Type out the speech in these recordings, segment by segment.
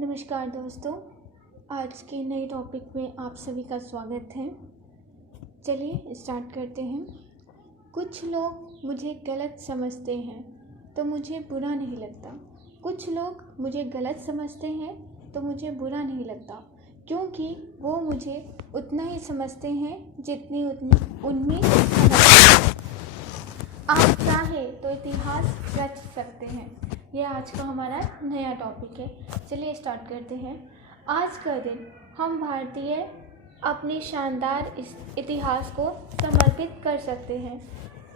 नमस्कार दोस्तों, आज के नए टॉपिक में आप सभी का स्वागत है। चलिए स्टार्ट करते हैं। कुछ लोग मुझे गलत समझते हैं तो मुझे बुरा नहीं लगता। कुछ लोग मुझे गलत समझते हैं तो मुझे बुरा नहीं लगता, क्योंकि वो मुझे उतना ही समझते हैं जितनी उनमें समझ है। आप चाहे तो इतिहास रच सकते हैं। यह आज का हमारा नया टॉपिक है। चलिए स्टार्ट करते हैं। आज का दिन हम भारतीय अपने शानदार इस इतिहास को समर्पित कर सकते हैं।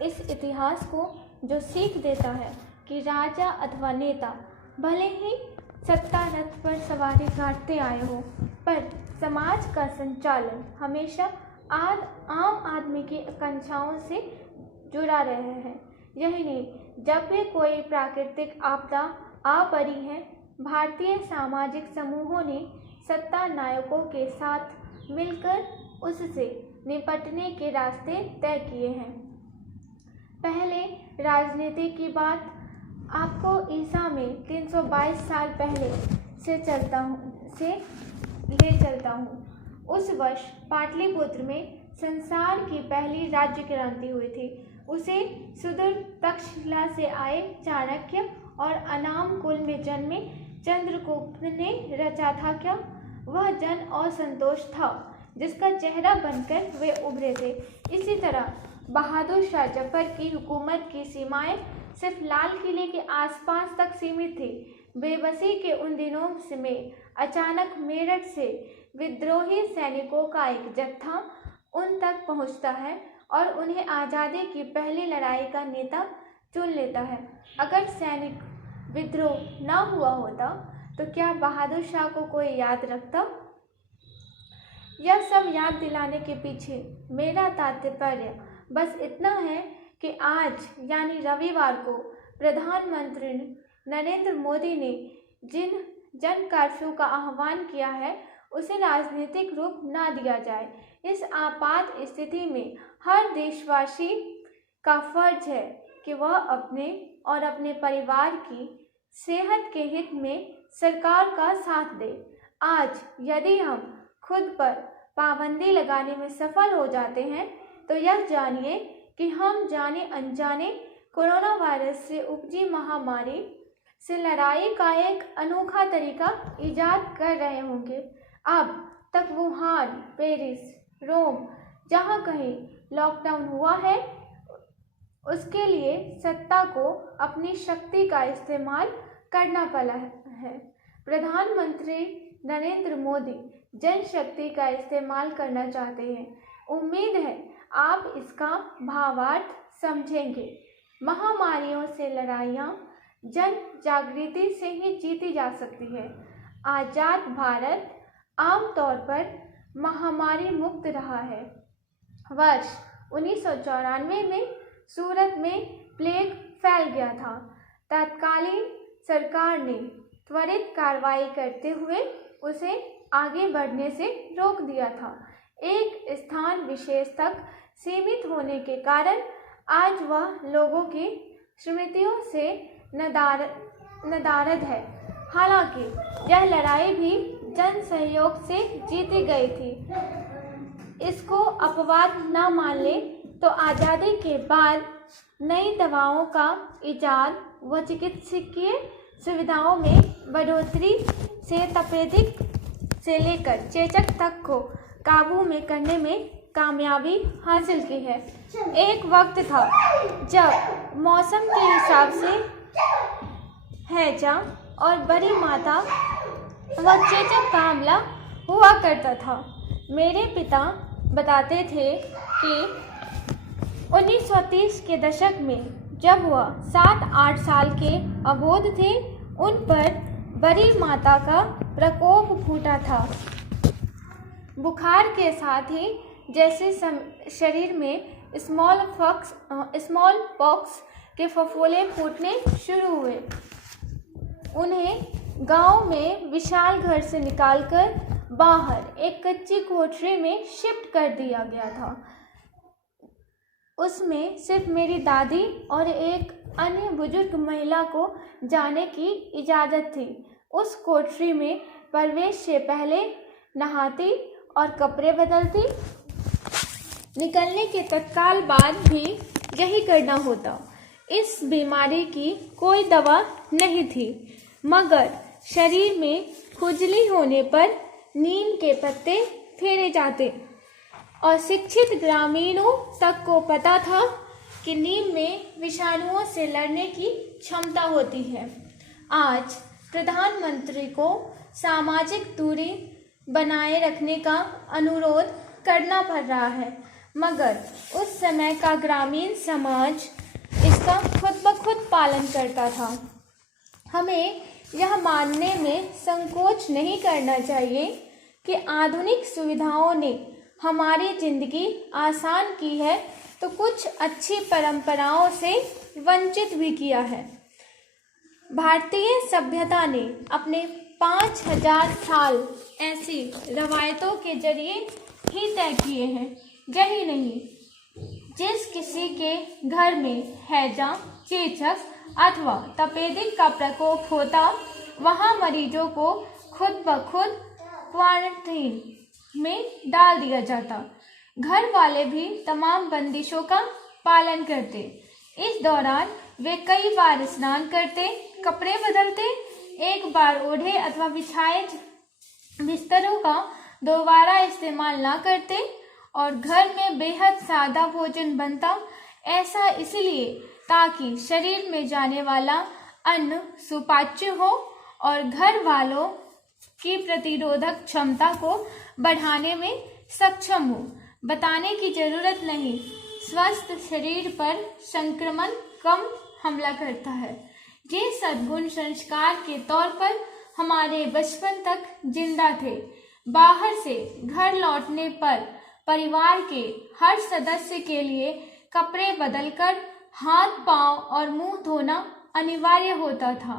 इस इतिहास को जो सीख देता है कि राजा अथवा नेता भले ही सत्ता रथ पर सवारी काटते आए हो, पर समाज का संचालन हमेशा आम आदमी की आकांक्षाओं से जुड़ा रहे हैं। यही नहीं, जब भी कोई प्राकृतिक आपदा आ पड़ी है, भारतीय सामाजिक समूहों ने सत्ता नायकों के साथ मिलकर उससे निपटने के रास्ते तय किए हैं। पहले राजनीति की बात आपको ईसा में 322 साल पहले से ले चलता हूँ। उस वर्ष पाटलिपुत्र में संसार की पहली राज्य क्रांति हुई थी। उसे सुदूर तक्षशिला से आए चाणक्य और अनाम कुल में जन्मे चंद्रगुप्त ने रचा था। क्या वह जन असंतोष था जिसका चेहरा बनकर वे उभरे थे। इसी तरह बहादुर शाह जफर की हुकूमत की सीमाएं सिर्फ लाल किले के आसपास तक सीमित थी। बेबसी के उन दिनों में अचानक मेरठ से विद्रोही सैनिकों का एक जत्था उन तक पहुंचता है और उन्हें आज़ादी की पहली लड़ाई का नेता चुन लेता है। अगर सैनिक विद्रोह न हुआ होता तो क्या बहादुर शाह को कोई याद रखता? यह सब याद दिलाने के पीछे मेरा तात्पर्य बस इतना है कि आज यानी रविवार को प्रधानमंत्री नरेंद्र मोदी ने जिन जन कर्फ्यू का आह्वान किया है उसे राजनीतिक रूप न दिया जाए। इस आपात स्थिति में हर देशवासी का फर्ज है कि वह अपने और अपने परिवार की सेहत के हित में सरकार का साथ दे। आज यदि हम खुद पर पाबंदी लगाने में सफल हो जाते हैं तो यह जानिए कि हम जाने अनजाने कोरोना वायरस से उपजी महामारी से लड़ाई का एक अनोखा तरीका ईजाद कर रहे होंगे। अब तक वुहान, पेरिस, रोम जहाँ कहीं लॉकडाउन हुआ है, उसके लिए सत्ता को अपनी शक्ति का इस्तेमाल करना पड़ा है। प्रधानमंत्री नरेंद्र मोदी जनशक्ति का इस्तेमाल करना चाहते हैं। उम्मीद है आप इसका भावार्थ समझेंगे। महामारियों से लड़ाइयाँ जन जागृति से ही जीती जा सकती है। आज़ाद भारत आमतौर पर महामारी मुक्त रहा है। वर्ष 1994 में सूरत में प्लेग फैल गया था। तत्कालीन सरकार ने त्वरित कार्रवाई करते हुए उसे आगे बढ़ने से रोक दिया था। एक स्थान विशेष तक सीमित होने के कारण आज वह लोगों की स्मृतियों से नदारद है। हालांकि यह लड़ाई भी जन सहयोग से जीती गई थी। इसको अपवाद न मान ले तो आज़ादी के बाद नई दवाओं का इजाद व चिकित्सकीय सुविधाओं में बढ़ोतरी से तपेदिक से लेकर चेचक तक को काबू में करने में कामयाबी हासिल की है। एक वक्त था जब मौसम के हिसाब से हैजा और बड़ी माता व चेचक का हमला हुआ करता था। मेरे पिता बताते थे कि 1930 के दशक में जब वह 7-8 साल के अबोध थे, उन पर बड़ी माता का प्रकोप फूटा था। बुखार के साथ ही जैसे शरीर में स्मॉल पॉक्स के फफोले फूटने शुरू हुए। उन्हें गांव में विशाल घर से निकालकर बाहर एक कच्ची कोठरी में शिफ्ट कर दिया गया था। उसमें सिर्फ मेरी दादी और एक अन्य बुजुर्ग महिला को जाने की इजाज़त थी। उस कोठरी में प्रवेश से पहले नहाती और कपड़े बदलती। निकलने के तत्काल बाद भी यही करना होता। इस बीमारी की कोई दवा नहीं थी, मगर शरीर में खुजली होने पर नीम के पत्ते फेरे जाते और शिक्षित ग्रामीणों तक को पता था कि नीम में विषाणुओं से लड़ने की क्षमता होती है। आज प्रधानमंत्री को सामाजिक दूरी बनाए रखने का अनुरोध करना पड़ रहा है, मगर उस समय का ग्रामीण समाज इसका खुद ब खुद पालन करता था। हमें यह मानने में संकोच नहीं करना चाहिए कि आधुनिक सुविधाओं ने हमारी जिंदगी आसान की है तो कुछ अच्छी परंपराओं से वंचित भी किया है। भारतीय सभ्यता ने अपने 5000 साल ऐसी रवायतों के जरिए ही तय किए हैं। यही नहीं, जिस किसी के घर में हैजा, चेचक अथवा तपेदिक का प्रकोप होता, वहां मरीजों को खुद ब खुद क्वारंटीन में डाल दिया जाता। घर वाले भी तमाम बंदिशों का पालन करते। इस दौरान वे कई बार स्नान करते, कपड़े बदलते, एक बार ओढ़े अथवा बिछाए बिस्तरों का दोबारा इस्तेमाल ना करते और घर में बेहद सादा भोजन बनता। ऐसा इसलिए ताकि शरीर में जाने वाला अन्न सुपाच्य हो और घर वालों की प्रतिरोधक क्षमता को बढ़ाने में सक्षम हो। बताने की जरूरत नहीं, स्वस्थ शरीर पर संक्रमण कम हमला करता है। ये सद्गुण संस्कार के तौर पर हमारे बचपन तक जिंदा थे। बाहर से घर लौटने पर परिवार के हर सदस्य के लिए कपड़े बदलकर हाथ, पांव और मुंह धोना अनिवार्य होता था।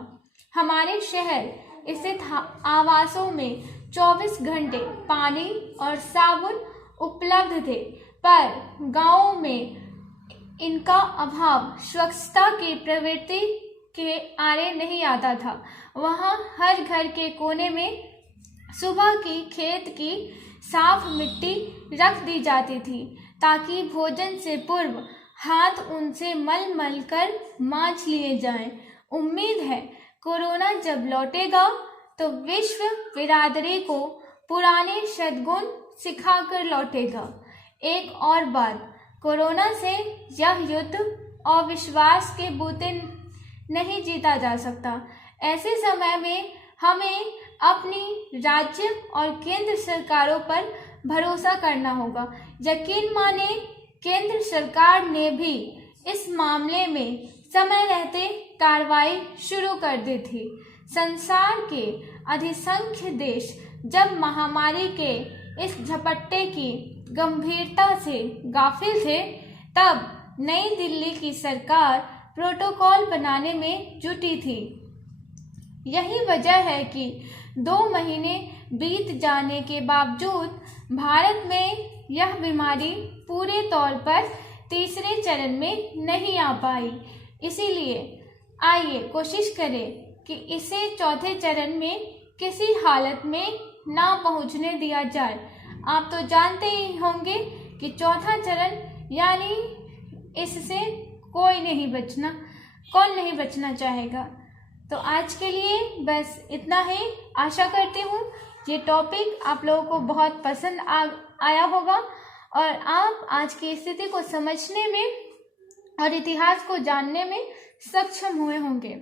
हमारे शहर स्थित आवासों में 24 घंटे पानी और साबुन उपलब्ध थे, पर गांवों में इनका अभाव स्वच्छता की प्रवृत्ति के आड़े नहीं आता था। वहां हर घर के कोने में सुबह की खेत की साफ मिट्टी रख दी जाती थी ताकि भोजन से पूर्व हाथ उनसे मल कर मांज लिए जाएं। उम्मीद है कोरोना जब लौटेगा तो विश्व बिरादरी को पुराने सद्गुण सिखाकर लौटेगा। एक और बात, कोरोना से यह युद्ध और विश्वास के बूते नहीं जीता जा सकता। ऐसे समय में हमें अपनी राज्य और केंद्र सरकारों पर भरोसा करना होगा। यकीन माने, केंद्र सरकार ने भी इस मामले में समय रहते कार्रवाई शुरू कर दी थी। संसार के अधिसंख्य देश जब महामारी के इस झपट्टे की गंभीरता से गाफिल थे, तब नई दिल्ली की सरकार प्रोटोकॉल बनाने में जुटी थी। यही वजह है कि 2 महीने बीत जाने के बावजूद भारत में यह बीमारी पूरे तौर पर तीसरे चरण में नहीं आ पाई। इसीलिए आइए कोशिश करें कि इसे चौथे चरण में किसी हालत में ना पहुंचने दिया जाए। आप तो जानते ही होंगे कि चौथा चरण यानी इससे कौन नहीं बचना चाहेगा। तो आज के लिए बस इतना ही। आशा करती हूँ ये टॉपिक आप लोगों को बहुत पसंद आया होगा और आप आज की स्थिति को समझने में और इतिहास को जानने में सक्षम हुए होंगे।